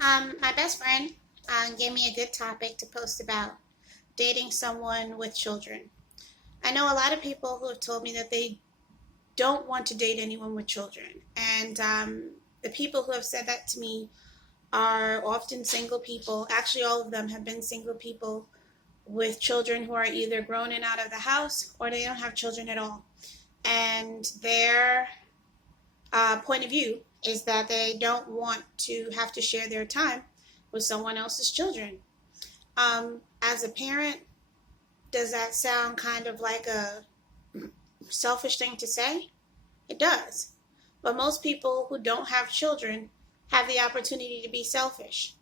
My best friend gave me a good topic to post about dating someone with children. I know a lot of people who have told me that they don't want to date anyone with children. And the people who have said that to me are often single people. Actually, all of them have been single people with children who are either grown and out of the house or they don't have children at all. And their point of view is that they don't want to have to share their time with someone else's children. As a parent, does that sound kind of like a selfish thing to say? It does. But most people who don't have children have the opportunity to be selfish.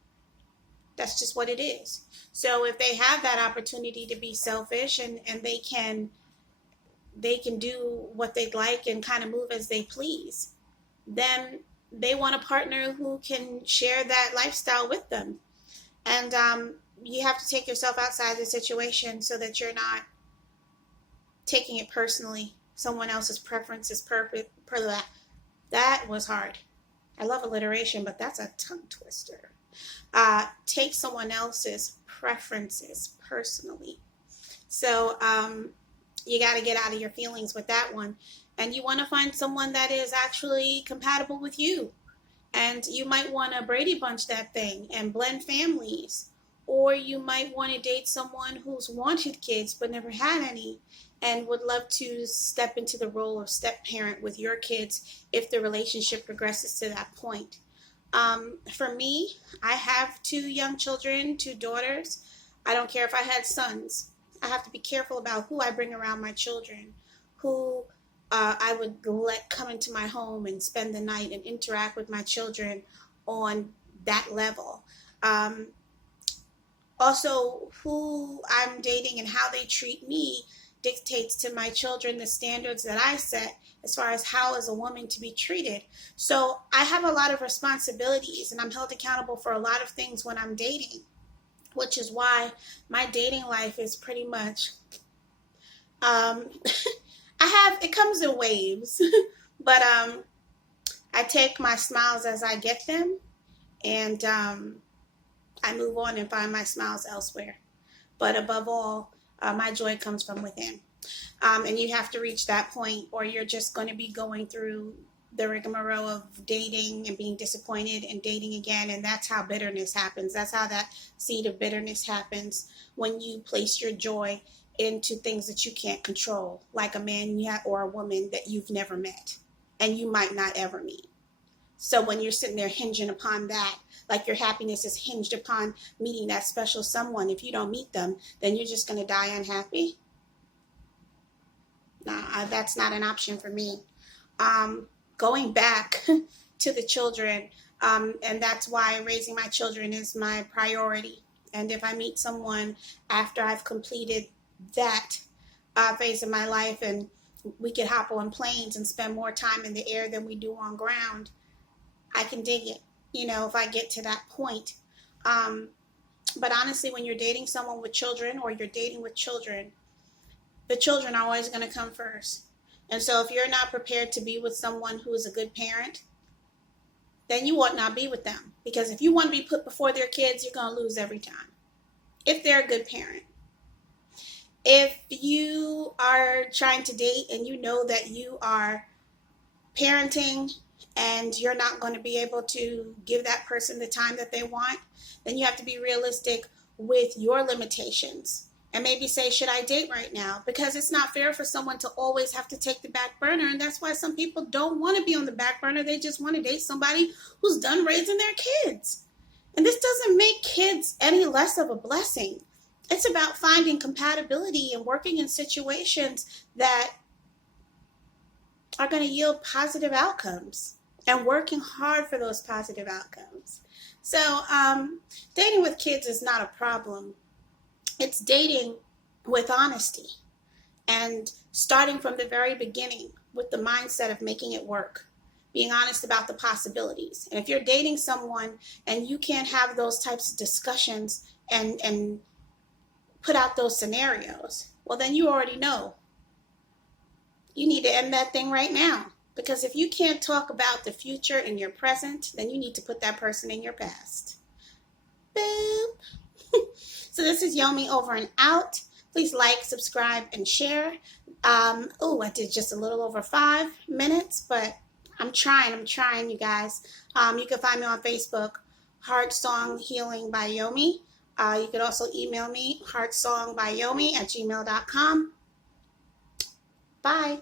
That's just what it is. So if they have that opportunity to be selfish and they can do what they'd like and kind of move as they please, then they want a partner who can share that lifestyle with them. And you have to take yourself outside the situation so that you're not taking it personally. Someone else's preference is perfect. That was hard. I love alliteration, but that's a tongue twister. Take someone else's preferences personally. So you got to get out of your feelings with that one. And you want to find someone that is actually compatible with you. And you might want to Brady Bunch that thing and blend families. Or you might want to date someone who's wanted kids but never had any and would love to step into the role of step parent with your kids if the relationship progresses to that point. For me, I have two young children, two daughters. I don't care if I had sons. I have to be careful about who I bring around my children, who I would let come into my home and spend the night and interact with my children on that level. Also, who I'm dating and how they treat me dictates to my children the standards that I set as far as how as a woman to be treated. So I have a lot of responsibilities and I'm held accountable for a lot of things when I'm dating, which is why my dating life is pretty much it comes in waves, but I take my smiles as I get them, and I move on and find my smiles elsewhere. But above all, my joy comes from within. And you have to reach that point, or you're just going to be going through the rigmarole of dating and being disappointed and dating again. And that's how bitterness happens. That's how that seed of bitterness happens when you place your joy into things that you can't control, like a man or a woman that you've never met and you might not ever meet. So when you're sitting there hinging upon that, like your happiness is hinged upon meeting that special someone, if you don't meet them, then you're just going to die unhappy. No, that's not an option for me. Going back to the children, and that's why raising my children is my priority. And if I meet someone after I've completed that phase of my life and we could hop on planes and spend more time in the air than we do on ground, I can dig it, if I get to that point. But honestly, when you're dating someone with children or you're dating with children, the children are always going to come first. And so if you're not prepared to be with someone who is a good parent, then you ought not be with them. Because if you want to be put before their kids, you're going to lose every time. If they're a good parent. If you are trying to date and you know that you are parenting and you're not going to be able to give that person the time that they want, then you have to be realistic with your limitations. And maybe say, should I date right now? Because it's not fair for someone to always have to take the back burner. And that's why some people don't want to be on the back burner. They just want to date somebody who's done raising their kids. And this doesn't make kids any less of a blessing. It's about finding compatibility and working in situations that are going to yield positive outcomes and working hard for those positive outcomes. So dating with kids is not a problem. It's dating with honesty and starting from the very beginning with the mindset of making it work, being honest about the possibilities. And if you're dating someone and you can't have those types of discussions and put out those scenarios, well, then you already know. You need to end that thing right now. Because if you can't talk about the future in your present, then you need to put that person in your past. Boop. So this is Yomi over and out. Please like, subscribe, and share. I did just a little over 5 minutes, but I'm trying, you guys. You can find me on Facebook, Heart Song Healing by Yomi. You could also email me, heartsongbyomi@gmail.com. Bye.